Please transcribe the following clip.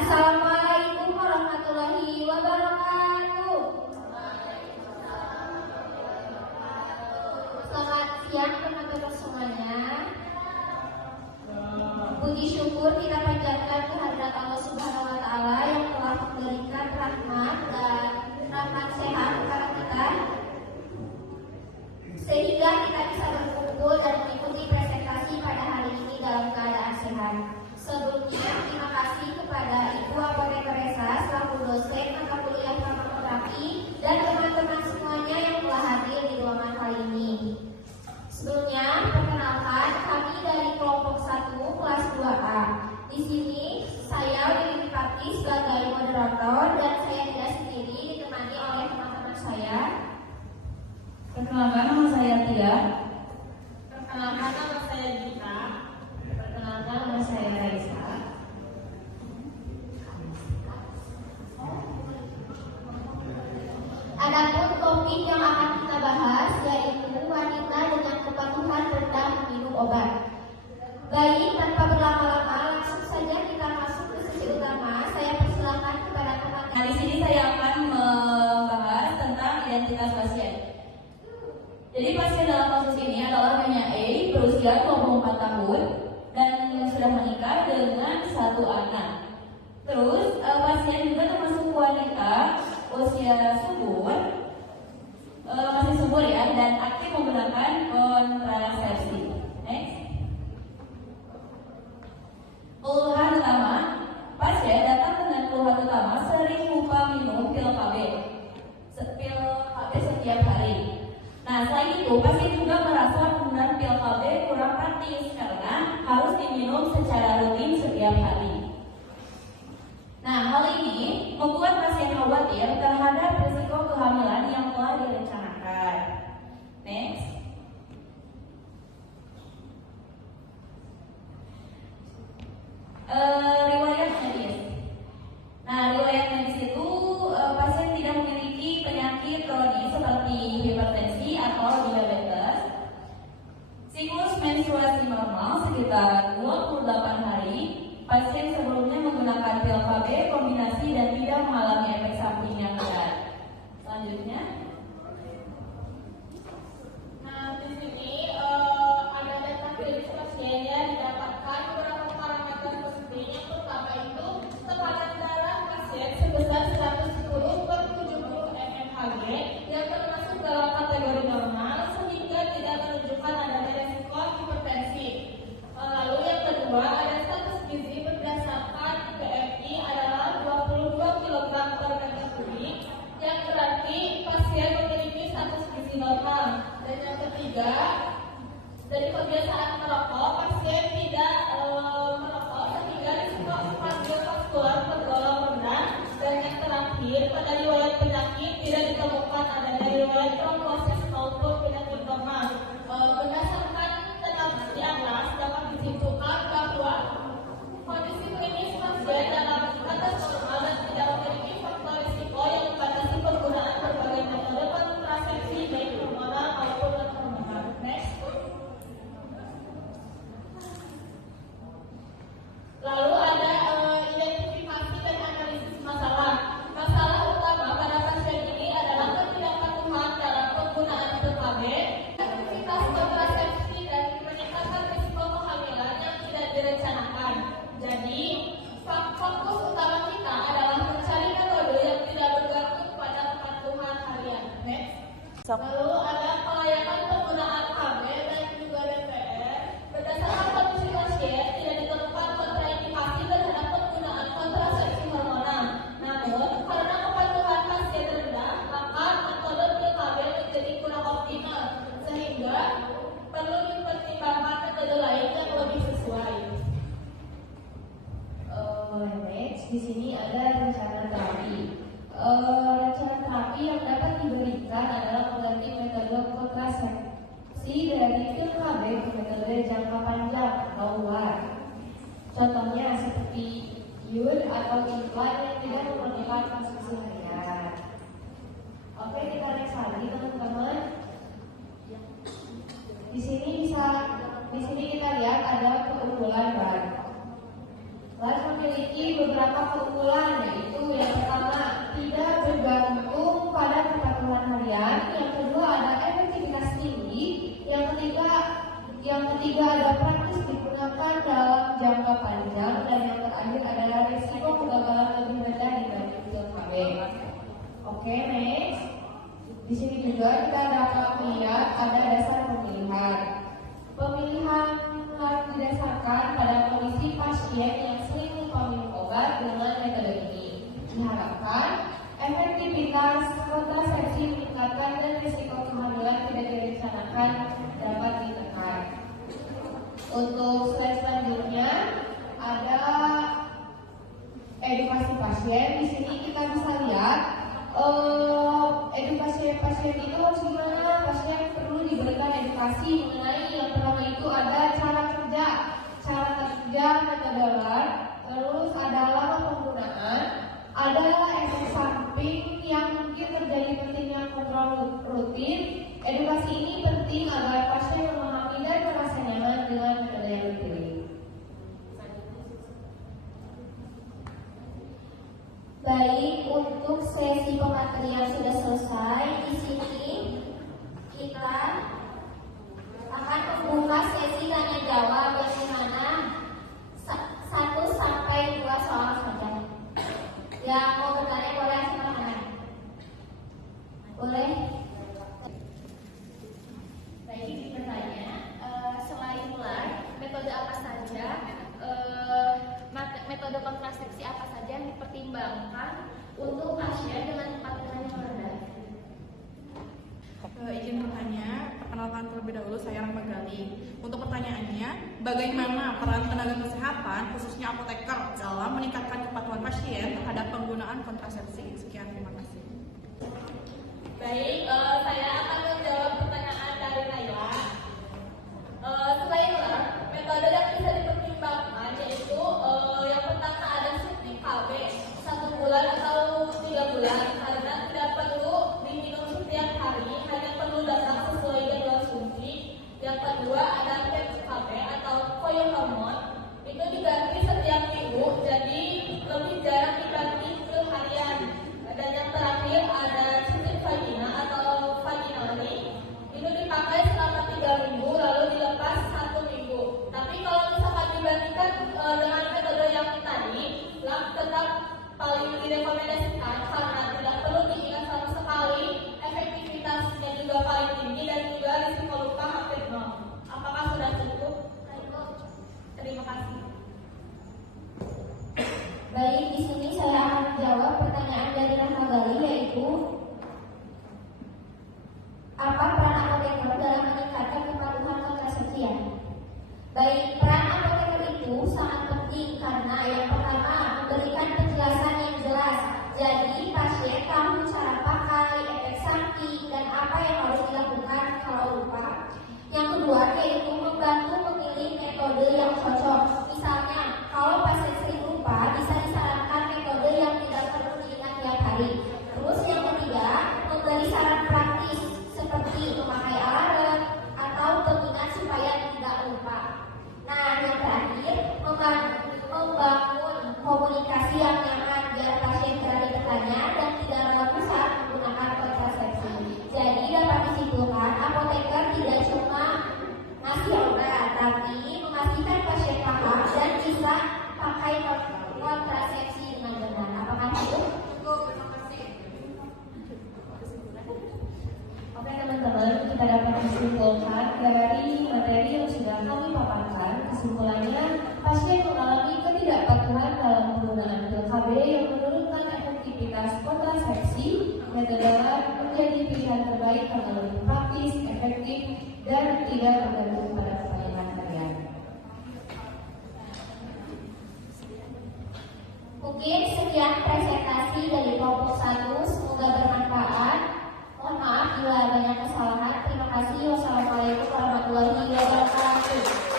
Assalamualaikum warahmatullahi wabarakatuh. Selamat siang teman-teman semuanya. Puji syukur kita panjatkan kehadirat Allah Subhanahu wa Ta'ala yang telah memberikan rahmat dan rahmat sehat kepada kita, sehingga kita bisa berkumpul dan mengikuti presentasi pada hari ini dalam keadaan sehat. Sebelumnya, terima kasih kepada Ibu Apotek Teresa selaku dosen mata kuliah farmakoterapi dan teman-teman semuanya yang telah hadir di ruangan kali ini. Sebelumnya, perkenalkan kami dari kelompok 1 kelas 2A. Di sini saya Wiwi Pati sebagai moderator dan saya tidak sendiri, ditemani oleh teman-teman saya. Perkenalkan, nama saya Tia. Perkenalkan, nama saya Gita. Perkenalkan, nama saya Raisa. Adapun topik yang akan kita bahas yaitu wanita dengan kepatuhan rendah minum obat. Baik, tanpa berlama-lama, langsung saja kita masuk ke sesi utama. Saya persilakan kepada teman-teman. Nah, di sini saya akan membahas tentang identitas pasien. Jadi pasien dalam kasus ini adalah penyair berusia 24 tahun dan sudah menikah dengan 1 anak. Terus pasien juga termasuk wanita usia subur, masih subur ya, dan aktif menggunakan kontrasepsi. Next. Keluhan utama, pasien datang dengan keluhan utama sering lupa minum pil KB setiap hari. Nah, selain itu, pasien juga merasa penggunaan pil KB kurang praktis karena harus diminum secara rutin setiap hari. Nah, hal ini membuat pasien khawatir terhadap risiko kehamilan yang telah direncanakan. Next. Riwayat medis. Nah, riwayat medis itu pasien tidak memiliki penyakit kronis seperti hipertensi atau diabetes. Siklus menstruasi normal sekitar 28 hari. Pasien sebelumnya menggunakan pil KB kombinasi dan tidak mengalami efek samping yang berat. Selanjutnya. Nah, di sini ada data klinis pasiennya didapatkan beberapa parameter penting. Yang pertama itu tekanan darah pasien sebesar 110/70 mmHg yang termasuk dalam kategori normal sehingga tidak menunjukkan adanya resiko hipertensi. Lalu yang kedua ada status gizi berdasarkan BMI adalah 22 kg per meter kubik, yang berarti pasien memiliki status gizi normal. Dan yang ketiga, dari kebiasaan merokok, pasien tidak merokok sehingga risiko kardiovaskular tergolong rendah. Dan yang terakhir, pada riwayat penyakit tidak ditemukan adanya riwayat trombosis maupun penyakit normal. Berdasarkan tenaga di atas dapat disimpulkan bahwa kondisi klinis pasien dalam batas normal dan tidak memiliki faktor risiko yang membatasi penggunaan berbagai metode kontrasepsi baik hormonal maupun non-hormonal. Next. Lalu ada identifikasi dan analisis masalah. Masalah utama pada pasien ini adalah ketidakpatuhan dalam penggunaan pil KB, aktivitas kontrasepsi dan peningkatan risiko kehamilan yang tidak direncanakan. Jadi, fokus utama kita adalah mencari metode yang tidak bergantung pada kepatuhan harian. Next. Lalu ada pelayanan penggunaan KB dan juga DPR. Berdasarkan kondisi pasien, tidak ditemukan kontraindikasi terhadap penggunaan kontrasepsi hormonal. Namun, karena kepatuhan pasien rendah, maka metode pil KB menjadi kurang optimal, sehingga perlu dipertimbangkan metode lain yang lebih sesuai. Next, di sini ada rencana terapi. Rencana terapi yang dapat diberikan adalah mengganti metode kontrasepsi dari pil KB ke metode jangka panjang atau WAR. Contohnya seperti IUD atau implan yang tidak memerlukan konsumsi harian. Oke, kita next lagi teman-teman. Di sini kita lihat ada keunggulan WAR. LAS memiliki beberapa keunggulan, yaitu yang pertama, tidak bergantung pada kepatuhan harian, yang kedua ada efektivitas tinggi, yang ketiga ada praktis digunakan dalam jangka panjang, dan yang terakhir adalah risiko kegagalan lebih rendah dibanding PIL-KB. Oke, next. Di sini juga kita dapat melihat ada dasar pemilihan. Pemilihan harus didasarkan pada kondisi pasien yang sering lupa minum obat dengan metode ini. Diharapkan efektivitas kontrasepsi meningkatkan dan risiko kehamilan tidak direncanakan dapat ditekan. Untuk slide selanjutnya ada edukasi pasien. Di sini kita bisa lihat edukasi pasien itu harus gimana. Pasien perlu diberikan edukasi mengenai yang pertama itu ada cara kerja metode LAR, terus ada lama penggunaan, ada efek samping yang mungkin terjadi pentingnya kontrol rutin. Edukasi ini penting agar pasien memahami dan merasa nyaman dengan metode yang dipilih. Baik, untuk sesi pematerian sudah selesai. Di sini kita akan membuka sesi tanya jawab yang dimana 1 sampai 2 soal saja. Yang mau bertanya boleh silakan. Boleh. Baik, ini bertanya, selain LAR, metode apa saja, metode kontrasepsi apa saja yang dipertimbangkan untuk pasien dengan kepatuhan yang rendah? Izin bertanya, perkenalkan terlebih dahulu saya Rahma Gali. Untuk pertanyaannya, bagaimana peran tenaga kesehatan, khususnya apoteker, dalam meningkatkan kepatuhan pasien terhadap penggunaan kontrasepsi? Sekian, terima kasih. Baik, saya akan menjawab pertanyaan dari Nayla. Selain LAR, metode yang bisa dipertimbangkan yaitu yang pertama ada suntik KB 1 bulan atau 3 bulan, karena tidak perlu diminum setiap hari, hanya perlu datang sesuai jadwal suntik. Yang kedua ada PEP-KB atau koyo hormon, itu diganti setiap minggu, jadi lebih jarang diganti ke harian. Dan yang terakhir ada suntik vagina atau vaginali, itu dipakai selama 3 minggu lalu dilepas 1 minggu. Tapi kalau misalkan dibandingkan dengan metode yang tadi, LAR tetap paling direkomendasikan karena tidak perlu diingat sama sekali, efektivitasnya juga paling tinggi dan juga risiko lupa hampir nol. Apakah sudah cukup? Terima kasih. Baik, di sini saya akan menjawab pertanyaan dari Rahma Gali, yaitu apa peran apoteker dalam meningkatkan kepatuhan kontrasepsi? Baik, peran apoteker itu sangat penting karena yang pertama memberikan penjelasan yang jelas. Jadi pasien tahu cara pakai, efek samping, dan apa yang harus dilakukan kalau lupa. Yang kedua yaitu membantu memilih metode yang cocok. Misalnya, kalau pasien sering lupa, bisa disarankan metode yang tidak perlu diingat tiap hari. Terus yang ketiga, memberi saran praktis seperti memakai alarm atau pengingat supaya tidak lupa. Nah, yang terakhir, membangun komunikasi yang nyaman biar pasien berani bertanya dan tidak ragu saat menggunakan kontrasepsi. Jadi dapat disimpulkan, apoteker tidak cuma ngasih obat, tapi memastikan pasien paham dan bisa pakai kontrasepsi dengan benar. Apakah cukup? Terima kasih. Oke teman-teman, kita dapat disimpulkan dari materi yang sudah kami paparkan. Kesimpulannya, pasien mengalami ketidakpatuhan dalam penggunaan PIL-KB yang menurunkan efektivitas kontrasepsi. Metode LAR menjadi pilihan terbaik karena lebih praktis, efektif, dan tidak tergantung pada kebanyakan harian. Mungkin sekian presentasi dari kelompok 1, semoga bermanfaat. Mohon maaf bila banyak kesalahan. Terima kasih. Wassalamualaikum warahmatullahi wabarakatuh.